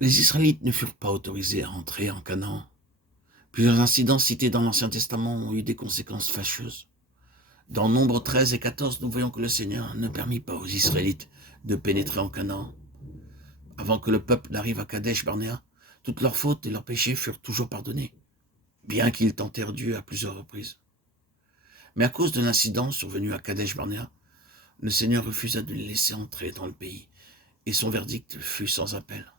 Les Israélites ne furent pas autorisés à entrer en Canaan. Plusieurs incidents cités dans l'Ancien Testament ont eu des conséquences fâcheuses. Dans Nombre 13 et 14, nous voyons que le Seigneur ne permit pas aux Israélites de pénétrer en Canaan. Avant que le peuple n'arrive à Kadesh Barnéa, toutes leurs fautes et leurs péchés furent toujours pardonnés, bien qu'ils tentèrent Dieu à plusieurs reprises. Mais à cause de l'incident survenu à Kadesh Barnéa, le Seigneur refusa de les laisser entrer dans le pays, et son verdict fut sans appel.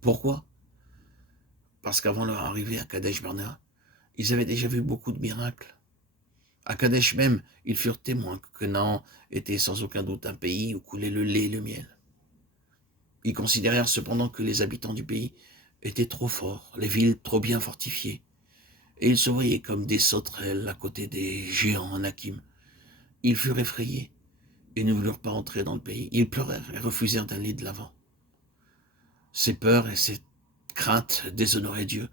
Pourquoi? Parce qu'avant leur arrivée à Kadesh Barnéa, ils avaient déjà vu beaucoup de miracles. À Kadesh même, ils furent témoins que Canaan était sans aucun doute un pays où coulait le lait et le miel. Ils considérèrent cependant que les habitants du pays étaient trop forts, les villes trop bien fortifiées, et ils se voyaient comme des sauterelles à côté des géants Anakim. Ils furent effrayés et ne voulurent pas entrer dans le pays. Ils pleurèrent et refusèrent d'aller de l'avant. Ces peurs et ces craintes déshonoraient Dieu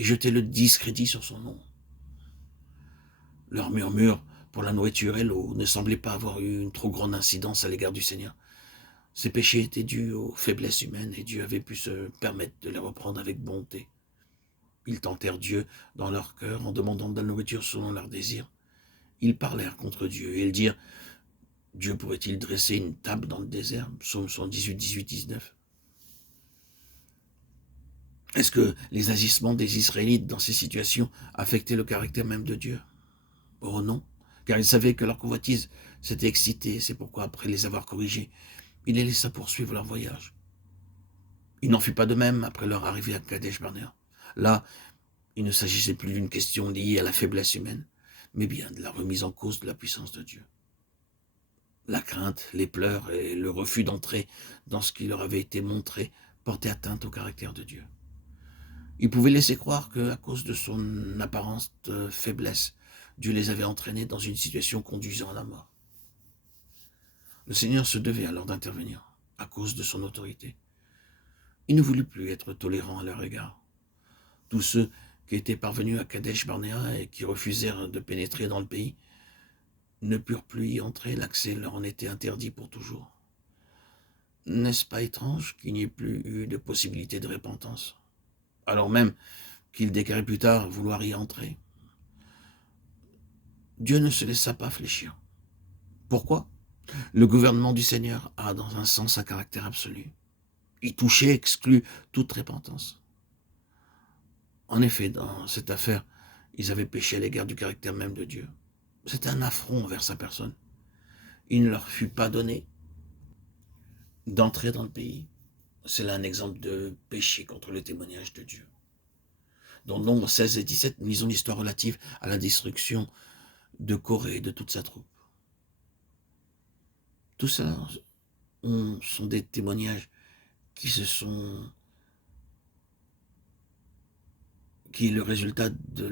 et jetaient le discrédit sur son nom. Leurs murmures pour la nourriture et l'eau ne semblaient pas avoir eu une trop grande incidence à l'égard du Seigneur. Ces péchés étaient dus aux faiblesses humaines et Dieu avait pu se permettre de les reprendre avec bonté. Ils tentèrent Dieu dans leur cœur en demandant de la nourriture selon leurs désirs. Ils parlèrent contre Dieu et ils dirent: Dieu pourrait-il dresser une table dans le désert? Psaume 118, 18, 19. Est-ce que les agissements des Israélites dans ces situations affectaient le caractère même de Dieu? Oh non, car ils savaient que leur convoitise s'était excitée. C'est pourquoi, après les avoir corrigés, il les laissa poursuivre leur voyage. Il n'en fut pas de même après leur arrivée à Kadesh Barnéa. Là, il ne s'agissait plus d'une question liée à la faiblesse humaine, mais bien de la remise en cause de la puissance de Dieu. La crainte, les pleurs et le refus d'entrer dans ce qui leur avait été montré portaient atteinte au caractère de Dieu. Ils pouvaient laisser croire qu'à cause de son apparente faiblesse, Dieu les avait entraînés dans une situation conduisant à la mort. Le Seigneur se devait alors d'intervenir à cause de son autorité. Il ne voulut plus être tolérant à leur égard. Tous ceux qui étaient parvenus à Kadesh Barnéa et qui refusèrent de pénétrer dans le pays ne purent plus y entrer, l'accès leur en était interdit pour toujours. N'est-ce pas étrange qu'il n'y ait plus eu de possibilité de repentance, alors même qu'ils déclaraient plus tard vouloir y entrer? Dieu ne se laissa pas fléchir. Pourquoi? Le gouvernement du Seigneur a dans un sens un caractère absolu. Y toucher exclut toute repentance. En effet, dans cette affaire, ils avaient péché à l'égard du caractère même de Dieu. C'était un affront envers sa personne. Il ne leur fut pas donné d'entrer dans le pays. C'est là un exemple de péché contre le témoignage de Dieu. Dans Nombre 16 et 17, nous lisons l'histoire relative à la destruction de Corée et de toute sa troupe. Tout ça sont des témoignages qui est le résultat de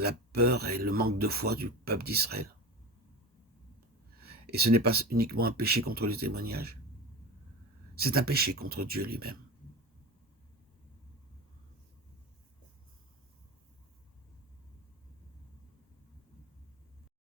la peur et le manque de foi du peuple d'Israël. Et ce n'est pas uniquement un péché contre le témoignage, c'est un péché contre Dieu lui-même.